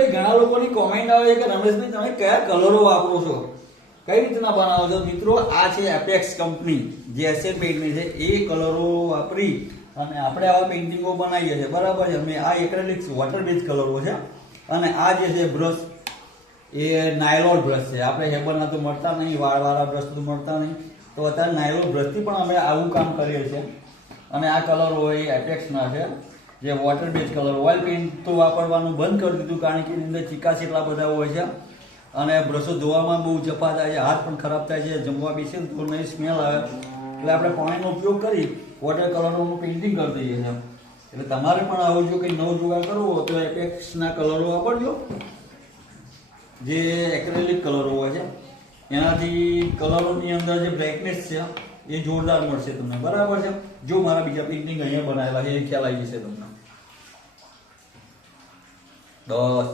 ભાઈ ઘણા લોકોની કોમેન્ટ આવે છે કે રમેશભાઈ તમે કયા કલરો વાપરો છો, કઈ રીતના બનાવો છો? મિત્રો આ છે એપેક્સ કંપની જે એશિયન પેઇન્ટની છે, એ કલરો વાપરી અને આપણે આવા પેઇન્ટિંગો બનાવીએ છીએ, બરાબર છે. અમે આ એક્રેલિક્સ વોટર બેઝ કલરો છે અને આ જે છે બ્રશ એ નાયલોન બ્રશ છે. આપણે હેબરના તો મળતા નહીં, વાળવાળા બ્રશ તો મળતા નહીં, તો અત્યારે નાયલોન બ્રશથી પણ અમે આવું કામ કરીએ છીએ. અને આ કલરો એ એપેક્સના છે જે water base colour. Oil paint તો વાપરવાનું બંધ કરી દીધું કારણ કે એની અંદર ચીકાશ એટલા બધા હોય છે અને બ્રશો ધોવામાં બહુ જપા થાય છે, હાથ પણ ખરાબ થાય છે, જમવા બેસે તો નહીં સ્મેલ આવે, એટલે આપણે પાણીનો ઉપયોગ કરી વોટર કલરોનું પેઇન્ટિંગ કરી દઈએ છીએ. એટલે તમારે પણ આવું જો કંઈ નવો જુગાડ કરવો હોય તો એપેક્સના કલરો વાપરજો, જે એક્રેલિક કલરો હોય છે. એનાથી કલરોની અંદર જે બ્રાઇટનેસ છે એ જોરદાર મળશે તમને, બરાબર છે. જો મારા બીજા પેઇન્ટિંગ અહીંયા બનાવેલા છે એ ખ્યાલ આવી જશે તમને. 10